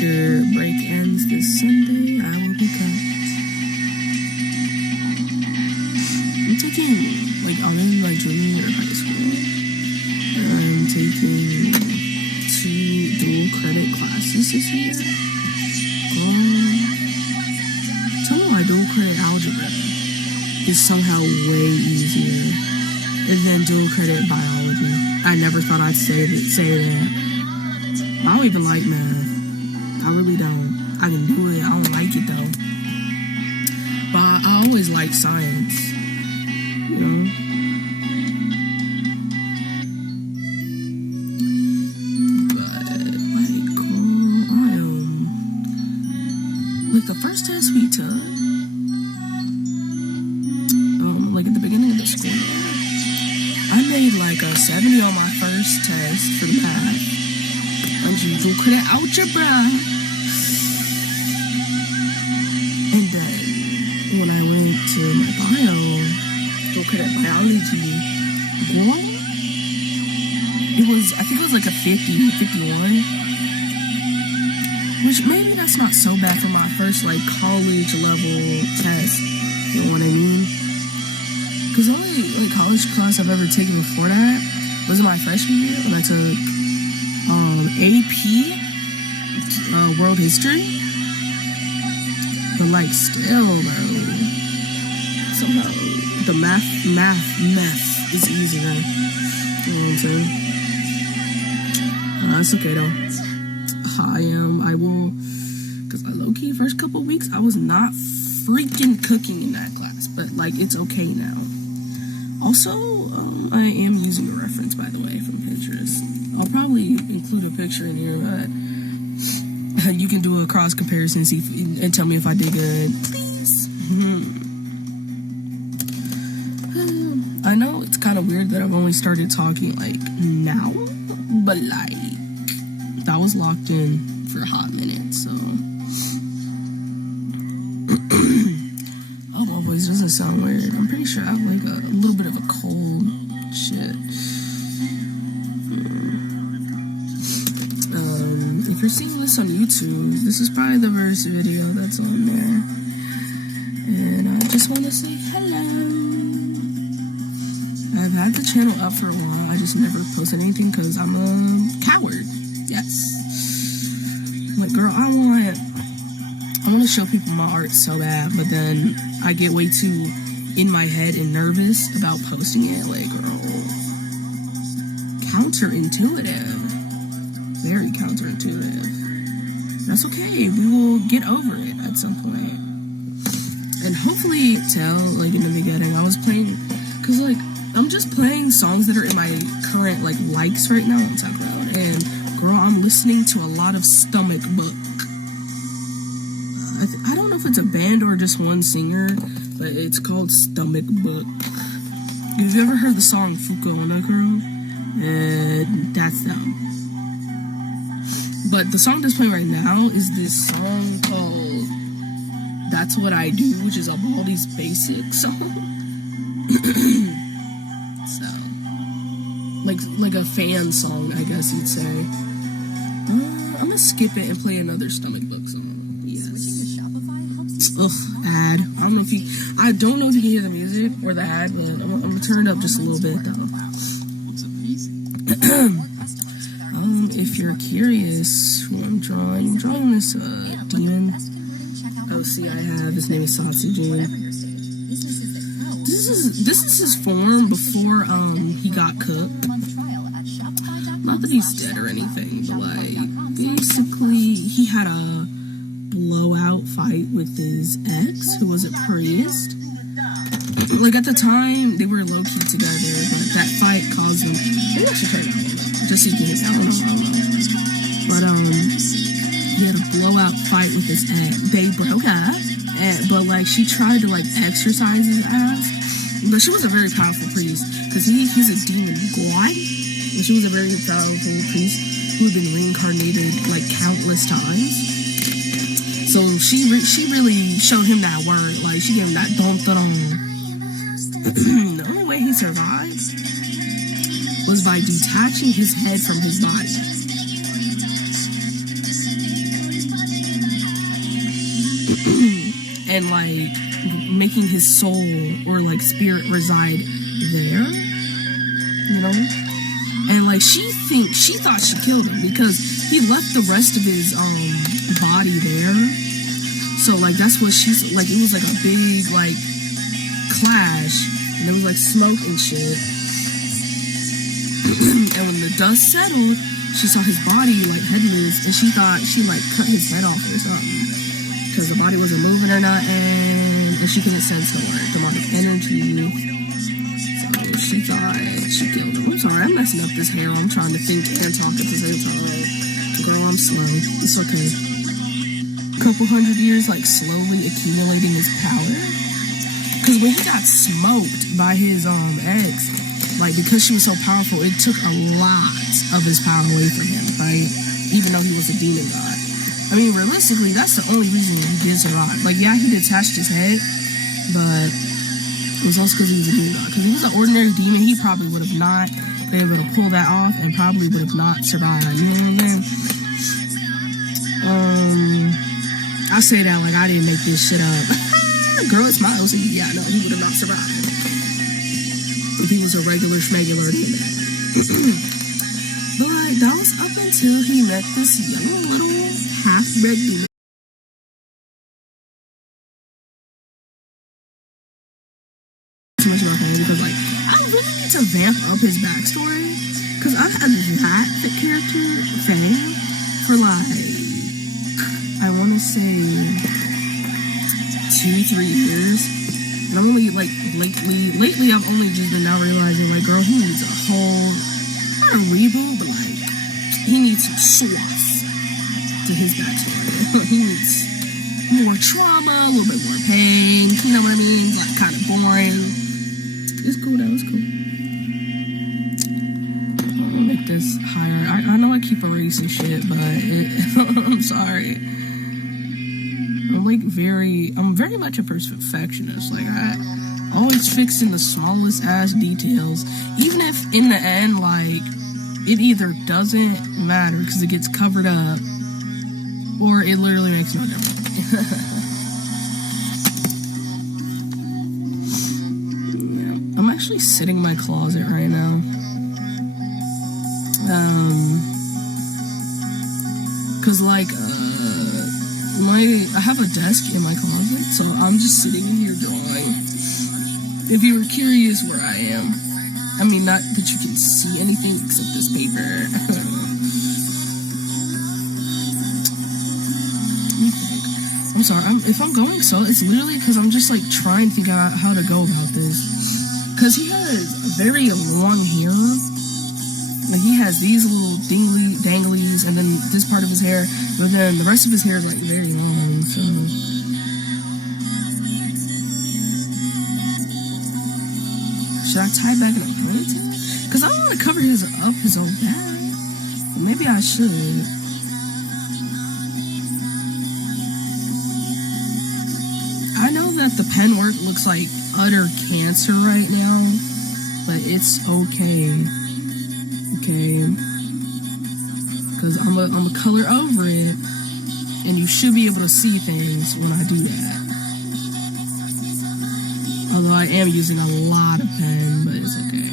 after break ends this Sunday, I will be cut. I'm taking, I'm in, junior year of high school. And I'm taking 2 dual credit classes this year. Tell me why dual credit algebra is somehow way easier than dual credit biology. I never thought I'd say that. I don't even like math. I really don't. I can do it. I don't like it though. But I always like science. You know? But the first test we took, at the beginning of the school year, I made a 70 on my first test for math. Dual credit algebra. And then when I went to my dual credit biology, I think it was a 50, 51. Which maybe that's not so bad for my first college level test. You know what I mean? Because the only college class I've ever taken before that was in my freshman year when I took AP World History. But still though, somehow the math is easier. You know what I'm saying? It's okay though. I will, because low-key, first couple weeks, I was not freaking cooking in that class, but, it's okay now. Also, I am using a reference, by the way, from Pinterest. I'll probably include a picture in here, but you can do a cross comparison and tell me if I did good, please. I know it's kind of weird that I've only started talking, now, but, I was locked in for a hot minute, so. Oh, my voice doesn't sound weird. I'm pretty sure I have a little bit of a cold shit. If you're seeing this on YouTube, this is probably the first video that's on there. And I just want to say hello. I've had the channel up for a while. I just never posted anything because I'm a coward. Yes. Girl, I want to show people my art so bad, but then I get way too in my head and nervous about posting it. Girl, counterintuitive. Very counterintuitive. That's okay. We will get over it at some point. And hopefully tell, in the beginning, I was playing, because, I'm just playing songs that are in my current, likes right now on SoundCloud, and girl, I'm listening to a lot of Stomach Book. I don't know if it's a band or just one singer, but it's called Stomach Book. Have you ever heard the song Fuko Ona Girl? That's them. But the song that's playing right now is this song called That's What I Do, which is a Baldi's Basic song. So, like a fan song, I guess you'd say. I'm gonna skip it and play another Stomach Book song. Yes. Ugh, ad. I don't know if you can hear the music or the ad, but I'm gonna turn it up just a little bit though. If you're curious who I'm drawing this demon OC I have. His name is Satsujin. This is his form before he got cooked. Not that he's dead or anything, but basically he had a blowout fight with his ex, who was a priest. At the time they were low key together, but that fight caused him. Maybe I should turn it on just so you can hear it. I don't know. But he had a blowout fight with his ex. They broke up, but she tried to exorcise his ass. But she was a very powerful priest, because he's a demon god. And she was a very powerful priest who had been reincarnated countless times. So she really showed him that word. She gave him that dum-da-dum. The only way he survived was by detaching his head from his body. and like making his soul or like spirit reside there, you know. And like she thought she killed him because he left the rest of his body there. So like that's what she's like. It was like a big like clash, and there was like smoke and shit. And when the dust settled, she saw his body like headless, and she thought she like cut his head off or something because the body wasn't moving or nothing, and she couldn't sense no like demonic energy. So she thought she killed him. I'm sorry, I'm messing up this hair. I'm trying to think and talk at the same time. Girl, I'm slow. It's okay. Couple hundred years, like slowly accumulating his power. Because when he got smoked by his ex, like because she was so powerful, it took a lot of his power away from him, right? Even though he was a demon god. I mean, realistically, that's the only reason he did survive. Like, yeah, he detached his head, but it was also because he was a demon god. Because if he was an ordinary demon, he probably would have not been able to pull that off and probably would have not survived. You know what I'm saying? I say that like I didn't make this shit up. Girl, it's my OC. Yeah, no, he would have not survived if he was a regular schmegular demon. But that was up until he met this young little half-bred demon. So much about that because like I really need to vamp up his backstory because I've had that character fan for like I want to say 2-3 years, and I'm only like lately I've only just been now realizing like, girl, he needs a whole, not a reboot, but like he needs some sauce to his backstory. He needs more trauma, a little bit more pain. You know what I mean? Like kind of boring. It's cool though. It's cool. I'm gonna make this higher. I know I keep erasing shit, but I'm sorry. I'm very much a perfectionist. Like I always fixing the smallest ass details, even if in the end like it either doesn't matter because it gets covered up, or it literally makes no difference. Yeah, I'm actually sitting in my closet right now. Cause like I have a desk in my closet, so I'm just sitting in here drawing. If you were curious where I am, I mean, not that you can see anything except this paper. I'm sorry, if I'm going slow, it's literally because I'm just like trying to figure out how to go about this. Because he has very long hair. Like he has these little danglies, and then this part of his hair, but then the rest of his hair is like very long. So should I tie back in a ponytail? Because I don't want to cover his own back. Maybe I should. I know that the pen work looks like utter cancer right now, but it's okay. Okay, because I'm a color over it, and you should be able to see things when I do that. Although I am using a lot of pen, but it's okay.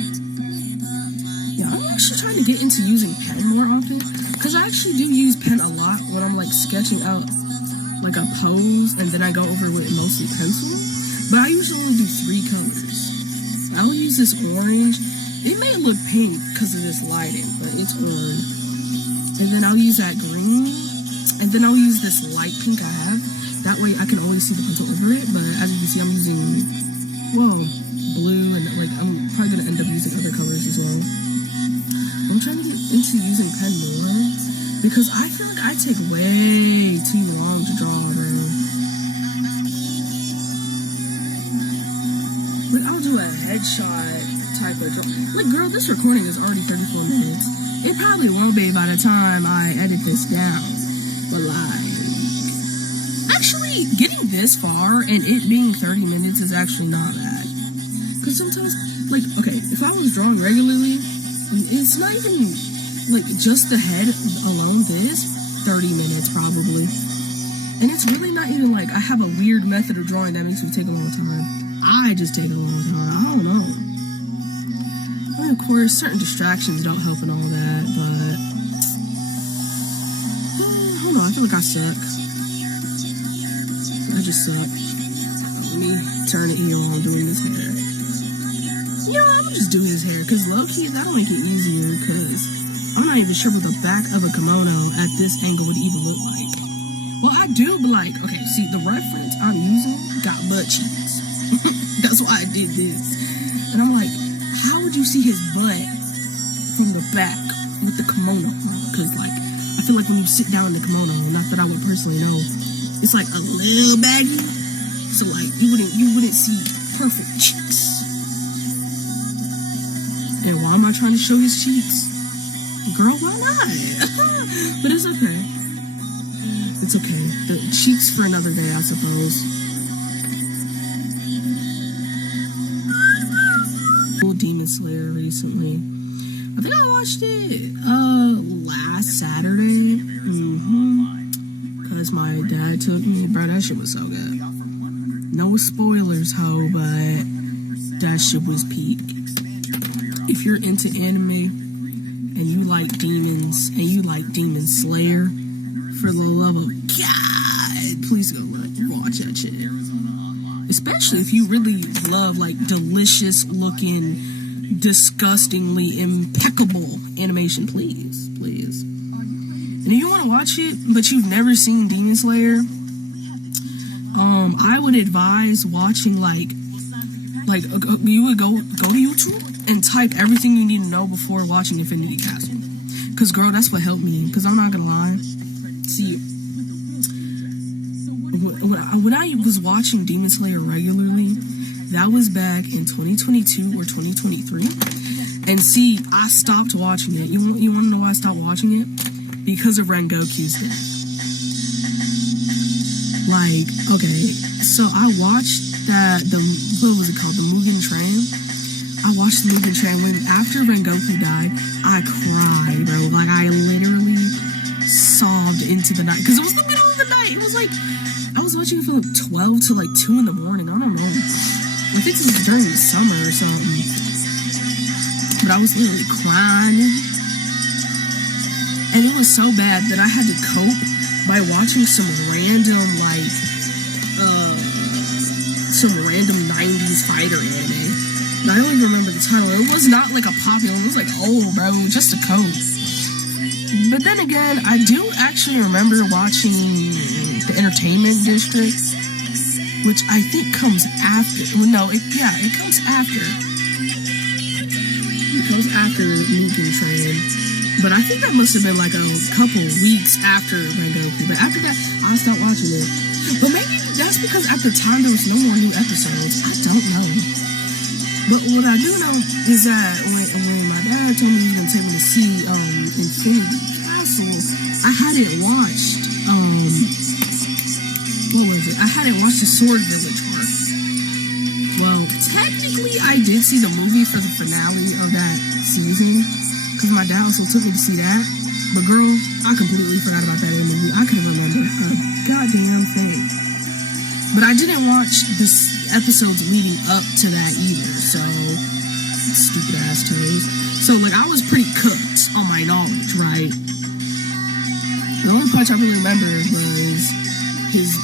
Yeah, I'm actually trying to get into using pen more often, because I actually do use pen a lot when I'm like sketching out like a pose, and then I go over with mostly pencil. But I usually only do 3 colors. I'll use this orange. It may look pink because of this lighting, but it's orange. And then I'll use that green. And then I'll use this light pink I have. That way I can always see the pencil over it. But as you can see, I'm using, blue. And like I'm probably going to end up using other colors as well. I'm trying to get into using pen more. Because I feel like I take way too long to draw, bro. Like I'll do a headshot type of draw. Like, girl, this recording is already 34 minutes. It probably won't be by the time I edit this down. But like, actually getting this far and it being 30 minutes is actually not bad. Because sometimes, like, okay, if I was drawing regularly, it's not even like just the head alone, this 30 minutes probably. And it's really not even like I have a weird method of drawing that makes me take a long time. I just take a long time. I don't know. I mean, of course, certain distractions don't help and all that, but I don't know. I feel like I suck. I just suck. Let me turn it here while I'm doing this hair. You know, I'm just doing his hair because low-key, that'll make it easier because I'm not even sure what the back of a kimono at this angle would even look like. Well, I do, but like, okay, see, the reference I'm using got butt cheeks. That's why I did this. And I'm like, how would you see his butt from the back with the kimono on? Because, like, I feel like when you sit down in the kimono, not that I would personally know, it's like a little baggy. So, like, you wouldn't see perfect cheeks. And why am I trying to show his cheeks? Girl, why not? But it's okay. It's okay. The cheeks for another day, I suppose. Demon Slayer recently. I think I watched it last Saturday. Because my dad took me. Bro, that shit was so good. No spoilers, ho, but that shit was peak. If you're into anime and you like demons and you like Demon Slayer, for the love of God, please go watch that shit. Especially if you really love like delicious looking, disgustingly impeccable animation, please. And if you want to watch it, but you've never seen Demon Slayer, I would advise watching like you would go to YouTube and type everything you need to know before watching Infinity Castle. Cause girl, that's what helped me. Cause I'm not gonna lie. See, when I was watching Demon Slayer regularly, that was back in 2022 or 2023. And see, I stopped watching it. You want to know why I stopped watching it? Because of Rengoku's death. Like, okay, so I watched what was it called? The Mugen Train. I watched the Mugen Train when after Rengoku died, I cried, bro. Like, I literally sobbed into the night because it was the middle of the night. It was like I was watching it from like 12 to like 2 in the morning. I don't know. I think this was during the summer or something. But I was literally crying, and it was so bad that I had to cope by watching some random 90s fighter anime. And I don't even remember the title. It was not like a popular. It was like old, bro, just to cope. But then again, I do actually remember watching the Entertainment District, which I think comes after. Well, no, it comes after. It comes after Mugen Train. But I think that must have been like a couple weeks after Rengoku. But after that, I stopped watching it. But maybe that's because at the time there was no more new episodes. I don't know. But what I do know is that when my dad told me he was going to take me to see Infinity Castle, I hadn't watched, what was it? I hadn't watched the Sword Village arc. Well, technically I did see the movie for the finale of that season, because my dad also took me to see that. But girl, I completely forgot about that in the movie. I couldn't remember a goddamn thing. But I didn't watch the episodes leading up to that either, so stupid ass toes. So like I was pretty cooked on my knowledge, right? The only part I really remember was his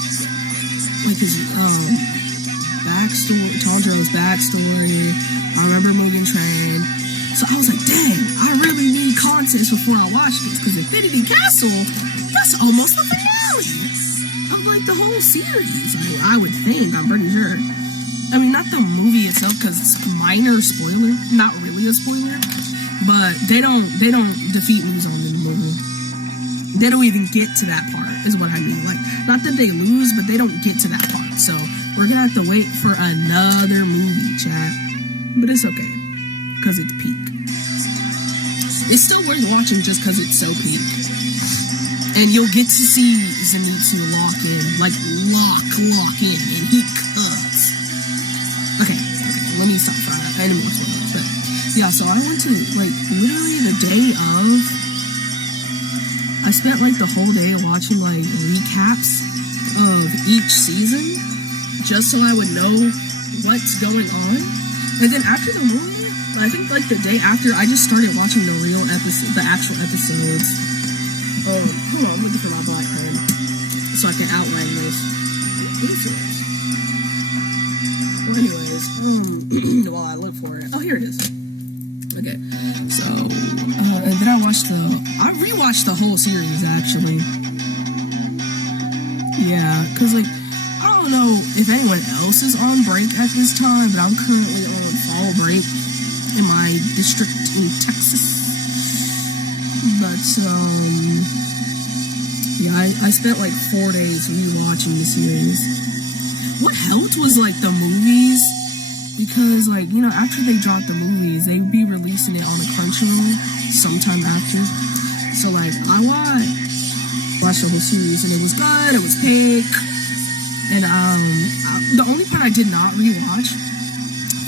backstory, Tanjiro's backstory. I remember Mugen Train. So I was like, dang, I really need context before I watch this, because Infinity Castle, that's almost the finale of like the whole series. I would think, I'm pretty sure. I mean, not the movie itself, because it's a minor spoiler, not really a spoiler, but they don't defeat Muzan in the movie. They don't even get to that part, is what I mean. Like, not that they lose, but they don't get to that part. So we're gonna have to wait for another movie, chat. But it's okay, because it's peak. It's still worth watching just because it's so peak. And you'll get to see Zenitsu lock in, and he cooks. Okay, let me stop for any more spoilers. But yeah, so I went to, like, literally the day of, I spent, like, the whole day watching, like, recaps of each season, just so I would know what's going on. And then after the movie, I think like the day after, I just started watching the actual episodes. Hold on, I'm looking for my black pen so I can outline this. What is this? Well, anyways, while I look for it. Oh, here it is. Okay, so, and then I rewatched the whole series, actually. Yeah, because, like, I don't know if anyone else is on break at this time, but I'm currently on fall break in my district in Texas. But, yeah, I spent, like, 4 days rewatching the series. What helped was, like, the movies, because, like, you know, after they dropped the movies, they'd be releasing it on a Crunchyroll sometime after. So, like, I watched the whole series, and it was good, it was pink, and, the only part I did not rewatch,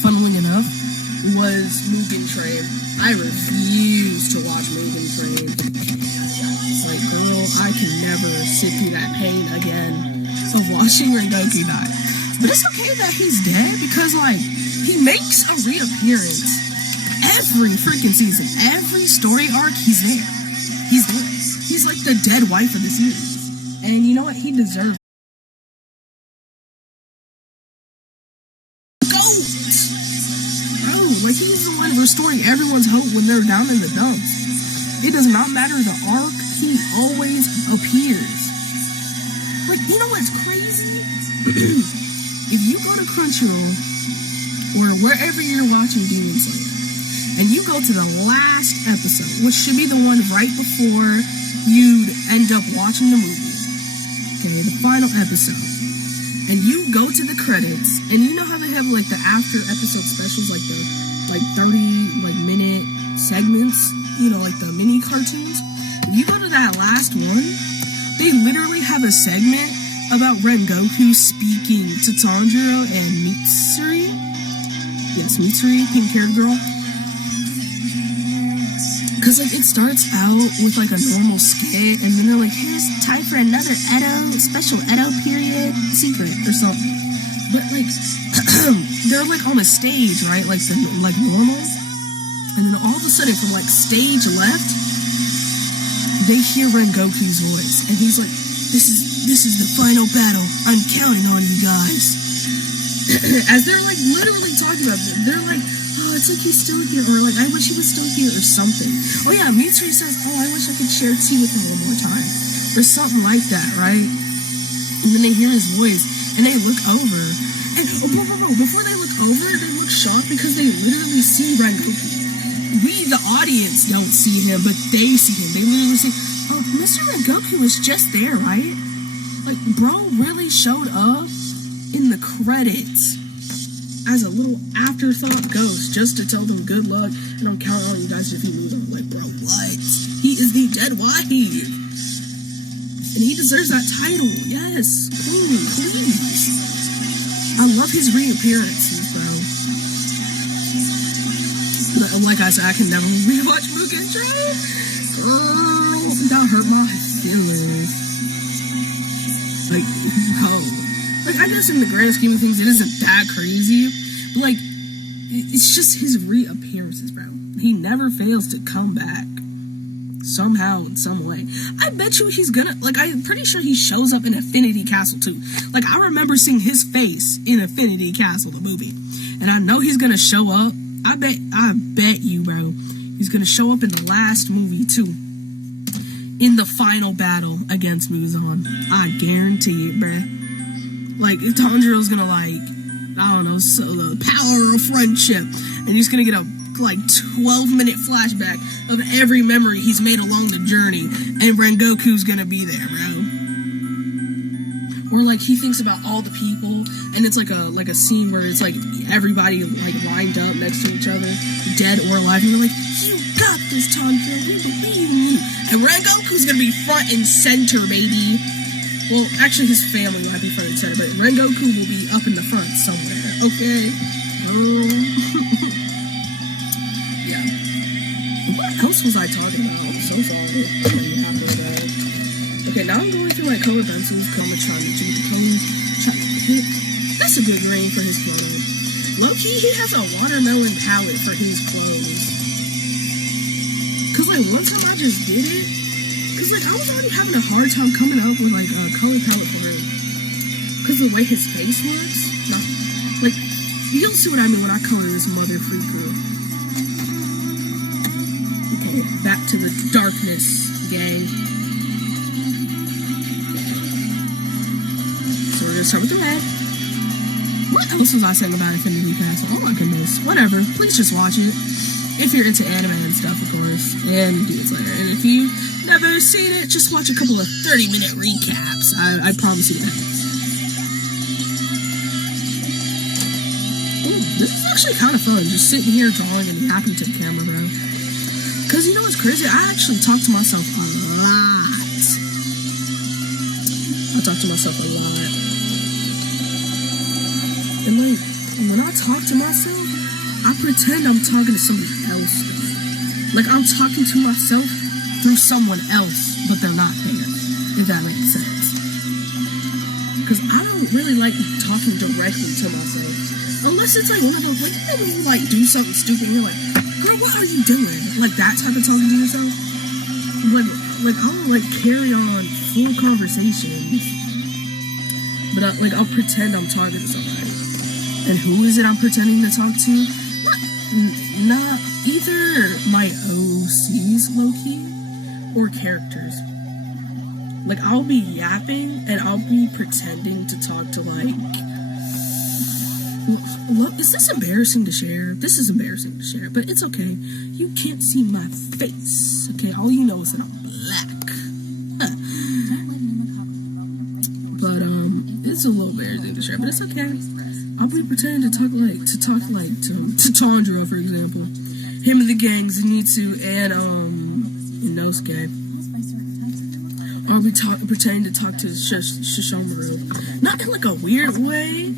funnily enough, was Mugen Train. I refuse to watch Mugen Train. Like, girl, I can never sit through that pain again of watching Rengoku die. But it's okay that he's dead, because, like, he makes a reappearance every freaking season. Every story arc, he's there. He's there. He's like the dead wife of the series. And you know what? He deserves GOAT! Bro, like, he's the one restoring everyone's hope when they're down in the dumps. It does not matter the arc, he always appears. Like, you know what's crazy? If you go to Crunchyroll, or wherever you're watching Demon Slayer, and you go to the last episode, which should be the one right before you'd end up watching the movie, okay, the final episode, and you go to the credits, and you know how they have, like, the after episode specials, like the, like, 30, like, minute segments, you know, like the mini cartoons? If you go to that last one, they literally have a segment about Rengoku speaking to Tanjiro and Mitsuri. Yes, Mitsuri, pink-haired girl. Because, like, it starts out with, like, a normal skit, and then they're like, here's time for another special Edo period secret, or something. But, like, they're, like, on a stage, right? Like, normal. And then all of a sudden, from, like, stage left, they hear Rengoku's voice, and he's like, this is the final battle. I'm counting on you guys. As they're, like, literally talking about it, they're like, oh, it's like he's still here, or like, I wish he was still here, or something. Oh yeah, Mitsuri says, oh, I wish I could share tea with him one more time, or something like that, right? And then they hear his voice, and they look over, and before they look over, they look shocked because they literally see Rengoku. We, the audience, don't see him, but they see him. They literally say, oh, Mr. Rengoku was just there, right? Like, bro really showed up in the credits as a little afterthought ghost, just to tell them good luck, and I'm counting on you guys if he moves on. Like, bro, what? He is the dead wife, and he deserves that title. Yes, please. I love his reappearances, bro. But like I said, I can never rewatch Mugen Train. Girl, that hurt my feelings. Like, no. Like, I guess in the grand scheme of things, it isn't that crazy. But, like, it's just his reappearances, bro. He never fails to come back. Somehow, in some way. I bet you he's gonna, like, I'm pretty sure he shows up in Infinity Castle, too. Like, I remember seeing his face in Infinity Castle, the movie. And I know he's gonna show up. I bet you, bro. He's gonna show up in the last movie, too. In the final battle against Muzan. I guarantee it, bruh. Like, Tanjiro's gonna, like, I don't know, so the power of friendship. And he's gonna get a, like, 12-minute flashback of every memory he's made along the journey. And Rengoku's gonna be there, bro. Or, like, he thinks about all the people, and it's like a scene where it's, like, everybody, like, lined up next to each other, dead or alive. And you're like, you got this, Tanjiro, we believe in you. And Rengoku's gonna be front and center, baby. Well, actually, his family might be front and center, but Rengoku will be up in the front somewhere. Okay? Yeah. What else was I talking about? I'm so sorry. Okay, Okay, now I'm going through like color pencils. I'm gonna try to do the colors. Try to pick. That's a good green for his clothes. Low-key, he has a watermelon palette for his clothes. Cause like one time I just did it. Cause like I was already having a hard time coming up with like a color palette for him. Cause the way his face looks, like you'll see what I mean when I color this mother freaker. Okay, back to the darkness, gang. So we're gonna start with the red. What else was I saying about Infinity Castle? Oh my goodness. Whatever. Please just watch it. If you're into anime and stuff, of course. And Demon Slayer. And if you've never seen it, just watch a couple of 30-minute recaps. I promise you that. Ooh, this is actually kind of fun. Just sitting here drawing and yapping to the camera, bro. Because you know what's crazy? I actually talk to myself a lot. I talk to myself a lot. And like, when I talk to myself, I pretend I'm talking to somebody else. Like, I'm talking to myself through someone else, but they're not there, if that makes sense. Because I don't really like talking directly to myself. Unless it's like one of those, like, when you like do something stupid and you're like, girl, what are you doing? Like that type of talking to yourself. Like I'll like carry on full conversations. But I'll pretend I'm talking to somebody. And who is it I'm pretending to talk to? Not either my OCs, low-key, or characters. Like, I'll be yapping, and I'll be pretending to talk to, like... Look, is this embarrassing to share? This is embarrassing to share, but it's okay. You can't see my face, okay? All you know is that I'm black. Huh. But, it's a little embarrassing to share, but it's okay. I'll be pretending to talk to Tundra, for example. Him and the gang, Zenitsu, and Inosuke. I'll be pretending to talk to Shishomaru. Not in like a weird way.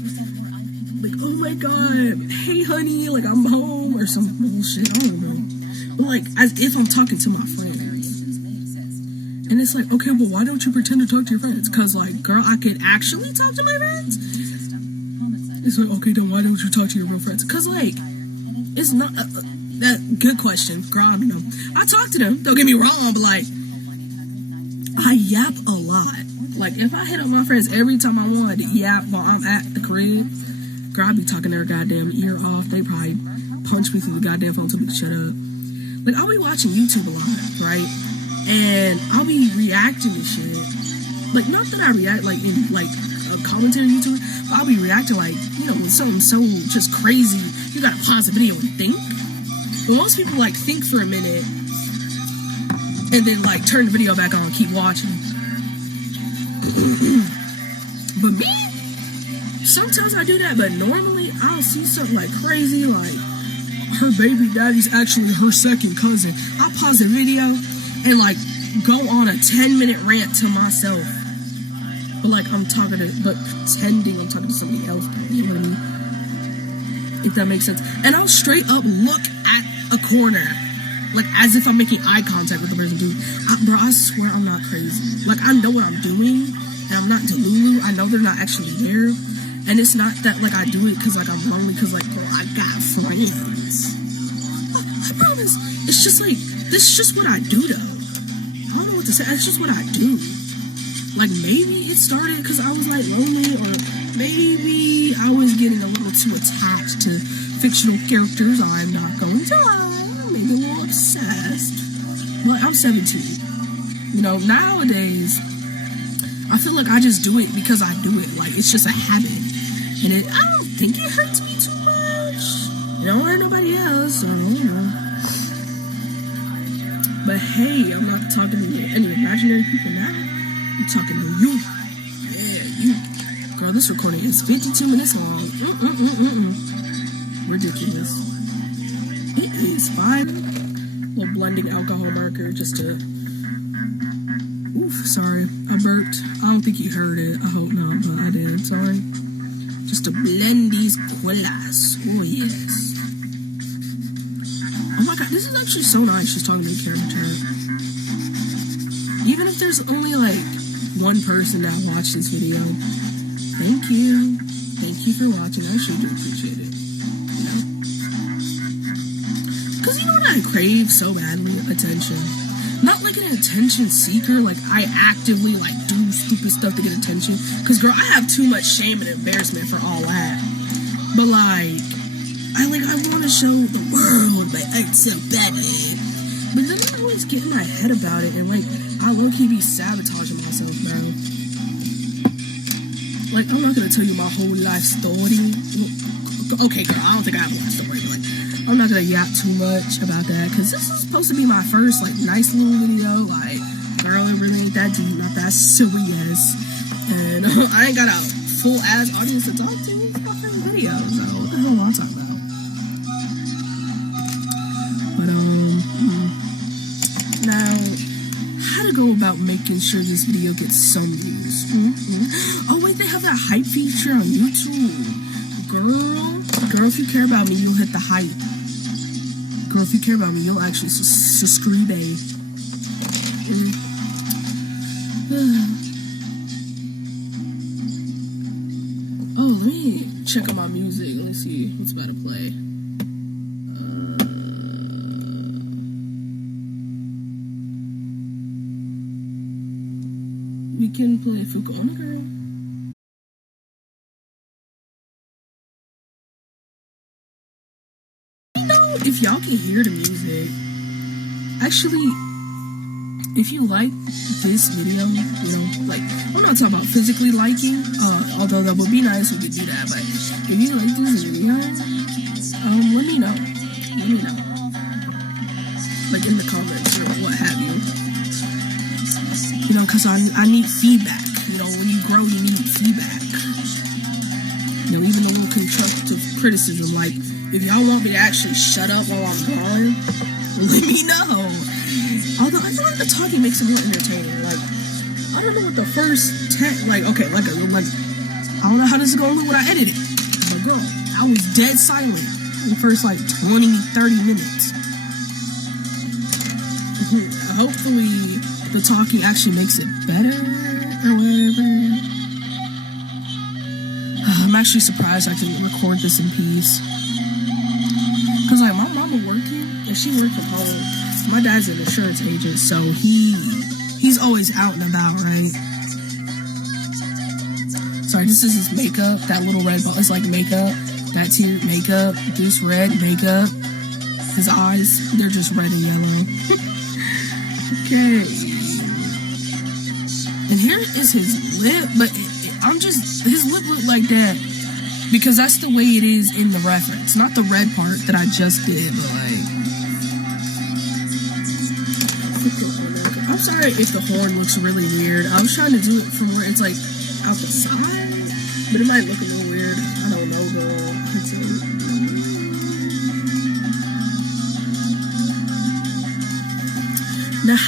Like, oh my god, hey honey, like I'm home or some bullshit, I don't know. But like, as if I'm talking to my friends. And it's like, okay, well why don't you pretend to talk to your friends? Cause like, girl, I could actually talk to my friends. It's like, okay, then why don't you talk to your real friends? Cause like, it's not, that good question, girl, I don't know. I talk to them, don't get me wrong, but like, I yap a lot. Like, if I hit up my friends every time I wanted to yap while I'm at the crib, girl, I'd be talking their goddamn ear off. They probably punch me through the goddamn phone to me to shut up. Like, I'll be watching YouTube a lot, right? And I'll be reacting to shit. Like, not that I react, like, in, like, a commentary YouTuber, but I'll be reacting, like, you know, with something so just crazy, you gotta pause the video and think. Well, most people, like, think for a minute, and then, like, turn the video back on and keep watching. But me, sometimes I do that, but normally I'll see something, like, crazy, like, her baby daddy's actually her second cousin. I'll pause the video and, like, go on a 10-minute rant to myself. But, like, pretending I'm talking to somebody else. You know what I mean? If that makes sense. And I'll straight up look at a corner. Like, as if I'm making eye contact with the person doing. Bro, I swear I'm not crazy. Like, I know what I'm doing. And I'm not delulu. I know they're not actually there. And it's not that, like, I do it because, like, I'm lonely. Because, like, bro, I got friends. I promise. It's just, like, this is just what I do, though. I don't know what to say. It's just what I do. Like, maybe it started because I was, like, lonely, or maybe I was getting a little too attached to fictional characters. I'm not going to lie. Maybe a little obsessed. But I'm 17. You know, nowadays, I feel like I just do it because I do it. Like, it's just a habit. And I don't think it hurts me too much. It don't hurt nobody else, so, you know. But hey, I'm not talking to any imaginary people now. I'm talking to you. Yeah, you. Girl, this recording is 52 minutes long. Ridiculous. It is fine. A little blending alcohol marker just to... Oof, sorry. I burped. I don't think you heard it. I hope not, but I did. Sorry. Just to blend these colas. Oh, yes. Oh my god, this is actually so nice. She's talking to the character. Even if there's only like one person that watched this video. Thank you. Thank you for watching. I actually do appreciate it. You know? Because you know what I crave so badly? Attention. Not like an attention seeker. Like, I actively, like, do stupid stuff to get attention. Because, girl, I have too much shame and embarrassment for all that. But, like, I want to show the world my art so badly. But then I always get in my head about it. And, like, I low-key be sabotaging myself, bro. Like, I'm not going to tell you my whole life story. Okay, girl, I don't think I have a life story, but, like, I'm not going to yap too much about that, because this is supposed to be my first, like, nice little video. Like, girl, it really ain't that deep, not that serious. And I ain't got a full-ass audience to talk to. It's my first video, so what the hell am I talking about? But, now, how to go about making sure this video gets some views? Oh, wait, they have that hype feature on YouTube. Girl, if you care about me, you'll hit the hype. Girl, if you care about me, you'll actually subscribe. Oh, let me check out my music. Let's see what's about to play. We can play Fuku on a Girl. If y'all can hear the music, actually, if you like this video, you know, like, I'm not talking about physically liking, although that would be nice if we could do that, but if you like this video, let me know, like, in the comments, or what have you, because I need feedback. When you grow, you need feedback, even a little constructive criticism, like, if y'all want me to actually shut up while I'm drawing, let me know. Although I feel like the talking makes it more entertaining. Like, I don't know what the first I don't know how this is gonna look when I edit it. But girl, I was dead silent in the first 20, 30 minutes. Hopefully the talking actually makes it better or whatever. I'm actually surprised I can record this in peace. Because, like, my mama working, and she works from home. My dad's an insurance agent, so he's always out and about, right? Sorry, this is his makeup. That little red ball is like makeup. That's here, makeup. This red, makeup. His eyes, they're just red and yellow. Okay. And here is his lip, but his lip looked like that. Because that's the way it is in the reference. Not the red part that I just did, but like... I'm sorry if the horn looks really weird. I was trying to do it from where it's like out the side. But it might look a little weird. I don't know though. Now,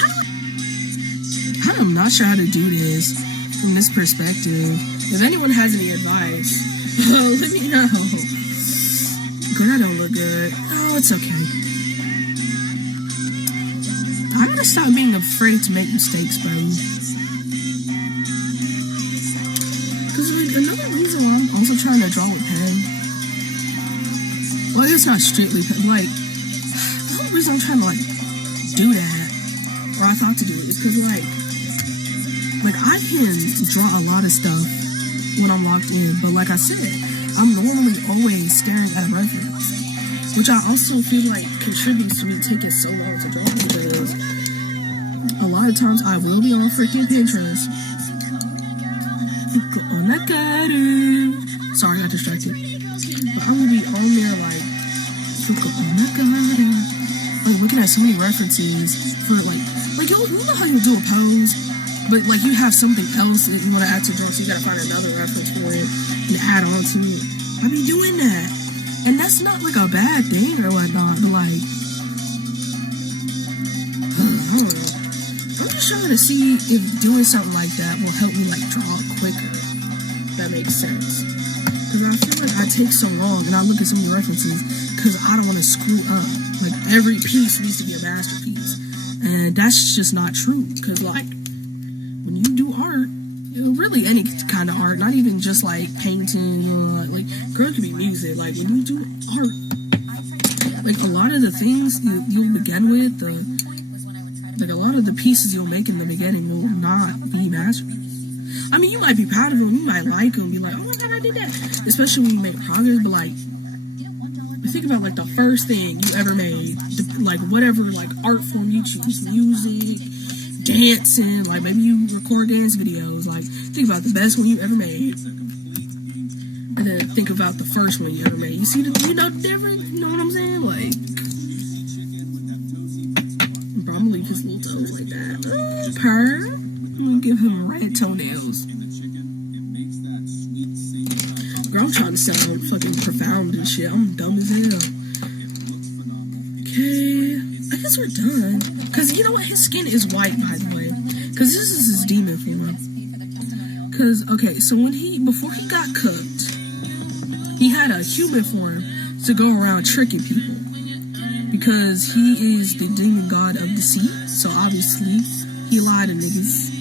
I'm not sure how to do this from this perspective. If anyone has any advice... let me know. Girl, I don't look good. Oh, it's okay. I gotta stop being afraid to make mistakes, bro. Because, like, another reason why I'm also trying to draw with pen. Well, it's not strictly pen. Like, the only reason I'm trying to, like, do that, or I thought to do it, is because, like, I can draw a lot of stuff when I'm locked in, but like I said, I'm normally always staring at a reference, which I also feel like contributes to me taking so long to draw, because a lot of times I will be on freaking Pinterest. Sorry, I got distracted. But I'm gonna be on there like looking at so many references for like you know how you do a pose, but like you have something else that you want to add to draw, so you gotta find another reference for it and add on to it. I be doing that, and that's not like a bad thing or whatnot, but like I'm just trying to see if doing something like that will help me like draw quicker. If that makes sense. Because I feel like I take so long and I look at so many references because I don't want to screw up. Like every piece needs to be a masterpiece, and that's just not true. Because like when you do art, really any kind of art, not even just like painting. Like, girl, it could be music. Like, when you do art, like a lot of the things you'll begin with, like a lot of the pieces you'll make in the beginning will not be masterpieces. I mean, you might be proud of them, you might like them, be like, oh my god, I did that. Especially when you make progress, but like, think about like the first thing you ever made, like whatever like art form you choose, music, dancing, like maybe you record dance videos. Like, think about the best one you ever made, and then think about the first one you ever made. You see the difference? You know what I'm saying? Like, probably his little toes like that. Purr. I'm gonna give him red toenails. Girl, I'm trying to sound fucking profound and shit. I'm dumb as hell. Okay, I guess we're done. Cause you know what? His skin is white, by the way. Cause this is his demon form. Cause, okay, so before he got cooked, he had a human form to go around tricking people. Because he is the demon god of deceit. So obviously, he lied to niggas.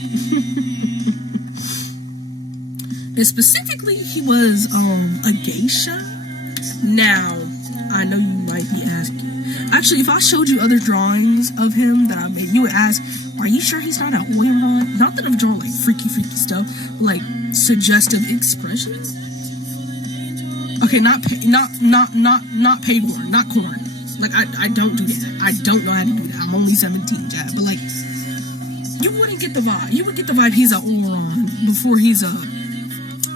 And specifically, he was a geisha. Now, I know you might be asking. Actually, if I showed you other drawings of him that I made, you would ask, are you sure he's not an Oiron? Not that I've drawn like freaky stuff, but like suggestive expressions. Okay, not paycorn, not corn. Like, I don't do that. I don't know how to do that. I'm only 17, Jab. But like, you wouldn't get the vibe. You would get the vibe he's an Oiron before he's a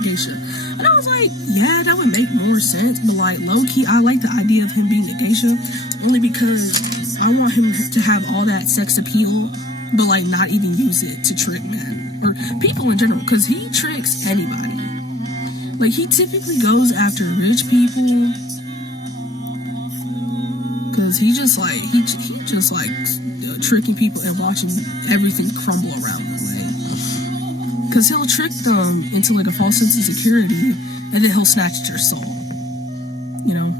geisha. And I was like, yeah, that would make more sense. But like, low-key, I like the idea of him being a geisha only because I want him to have all that sex appeal, but like not even use it to trick men or people in general, because he tricks anybody. Like, he typically goes after rich people because he just tricking people and watching everything crumble around him. Because he'll trick them into like a false sense of security, and then he'll snatch at your soul. You know?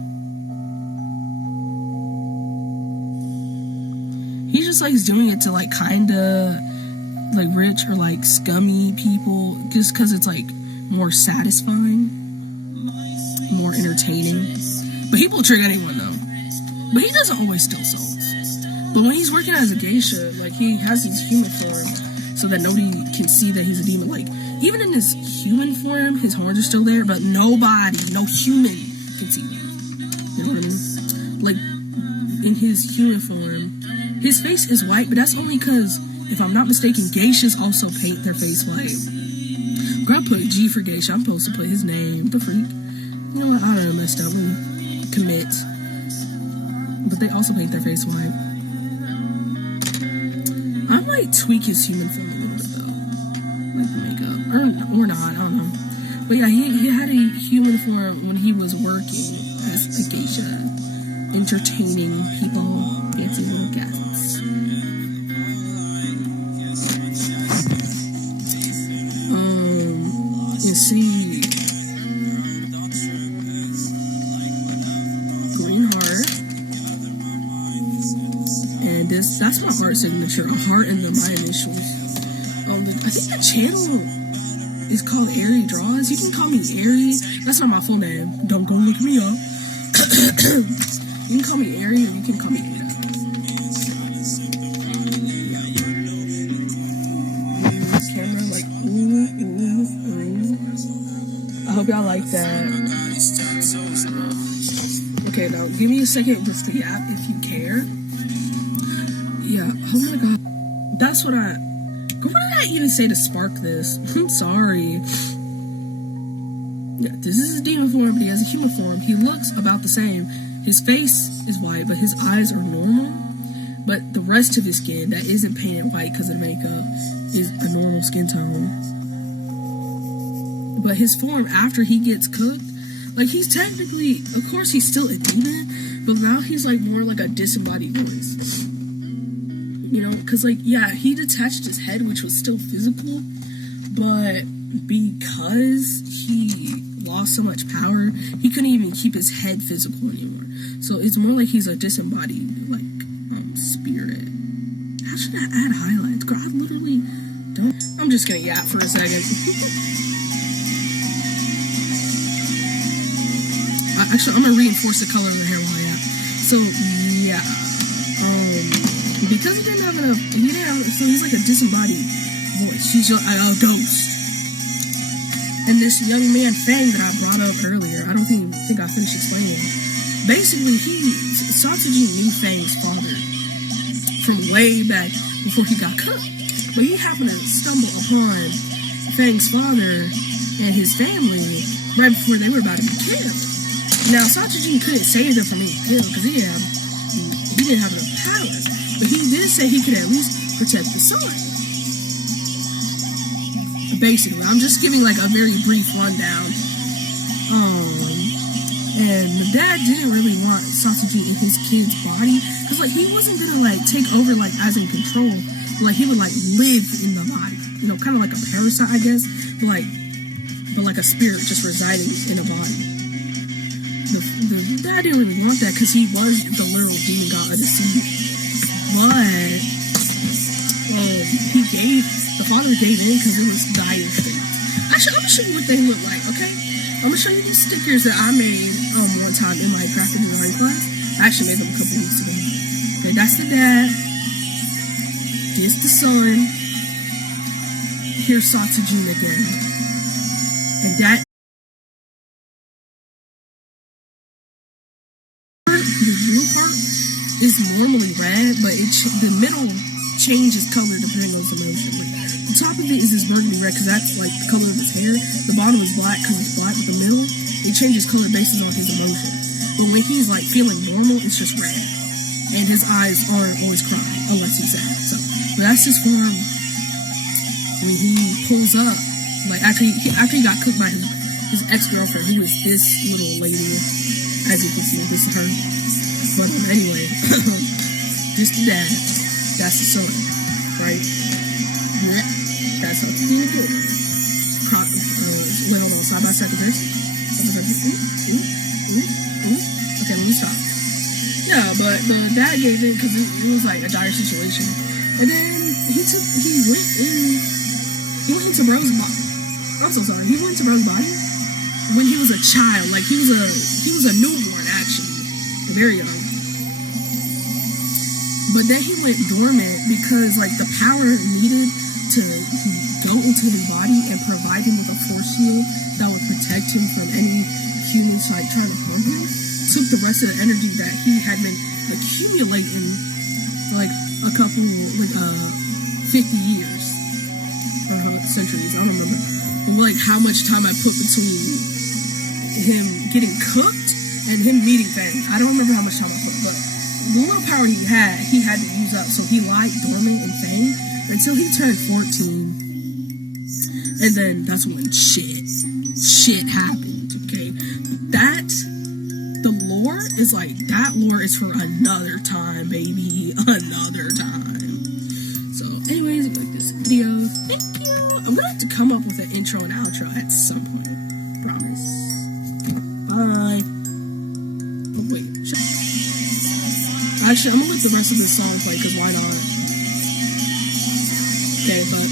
He just likes doing it to like kinda like rich or like scummy people, just because it's like more satisfying, more entertaining. But he will trick anyone though. But he doesn't always steal souls. But when he's working as a geisha, like, he has his human form so that nobody can see that he's a demon. Like, even in his human form, his horns are still there, but no human can see them. You know what I mean? Like, in his human form, his face is white, but that's only because, if I'm not mistaken, geishas also paint their face white. Girl, I put G for geisha. I'm supposed to put his name. The freak. You know what? I don't know, messed up. Let me commit. But they also paint their face white. I might tweak his human form a little bit though, like the makeup, or not. I don't know. But yeah, he had a human form when he was working as a geisha, entertaining people, fancy little guests. You see, green heart. And that's my heart signature, a heart and then my initials. I think the channel is called Airy Draws. You can call me Airy. That's not my full name. Don't go look me up. You can call me Airy, or you can call me Ada. Camera, like, ooh. I hope y'all like that. Okay, now give me a second just to yap if you care. Yeah, oh my god. That's what what did I even say to spark this? I'm sorry. Yeah, this is his demon form, but he has a human form. He looks about the same. His face is white, but his eyes are normal. But the rest of his skin that isn't painted white because of the makeup is a normal skin tone. But his form after he gets cooked, like, he's technically, of course he's still a demon, but now he's like more like a disembodied voice. You know, because, like, yeah, he detached his head, which was still physical, but because he lost so much power, he couldn't even keep his head physical anymore. So it's more like he's a disembodied, like, spirit. How should I add highlights? Girl, I literally don't. I'm just just gonna yap for a second. Actually, I'm gonna reinforce the color of the hair while I yap. So yeah, because he didn't have enough, so he's like a disembodied voice. He's just a ghost. And this young man, Fang, that I brought up earlier, I don't think I finished explaining. Basically, Satsuji knew Fang's father from way back before he got cooked. But he happened to stumble upon Fang's father and his family right before they were about to be killed. Now, Satsuji couldn't save them from being killed because he didn't have enough power. But he did say he could at least protect the son. Basically, I'm just giving like a very brief rundown. And the dad didn't really want Satsuji in his kid's body because like he wasn't gonna like take over like as in control. Like he would like live in the body, you know, kind of like a parasite, I guess, but like a spirit just residing in a body. The dad didn't really want that because he was the literal demon god of the sea. But the father gave in because it was dying fate. Actually, I'm gonna show you what they look like, okay? I'm gonna show you these stickers that I made one time in my graphic design class. I actually made them a couple weeks ago. Okay, that's the dad. This the son. Here's Satsujin again. And that the blue part is normally red, but the middle changes color depending on his emotion. Like, the top of it is this burgundy red because that's like the color of his hair. The bottom is black because it's black, but the middle, it changes color based on his emotion. But when he's like feeling normal, it's just red. And his eyes aren't always crying unless he's sad. So, but that's his form. When he pulls up, like after he got cooked by his ex-girlfriend, who was this little lady, as you can see, this is her. But anyway, this the dad, that's the son, right? Yeah, that's how it's being good. Wait, hold on, side by side comparison. Okay, let me stop. Yeah, but the dad gave it because it was like a dire situation, and then he went into Bro's body. I'm so sorry. He went into Bro's body when he was a child. Like he was a newborn actually, very young. But then he went dormant because like the power needed to go into his body and provide him with a force shield that would protect him from any humans like trying to harm him took the rest of the energy that he had been accumulating like a couple 50 years or centuries, I don't remember, but like how much time I put between him getting cooked and him meeting Fang. I don't remember how much time I put, but the little power he had to use up, so he lied dormant in Fang until he turned 14, and then that's when shit happened. Okay, the lore is like, that lore is for another time, baby, another time. So anyways, if you like this video, thank you. I'm gonna have to come up with an intro and outro at some point, promise. Bye. Oh wait, actually, I'm gonna let the rest of this song play because why not? Okay, but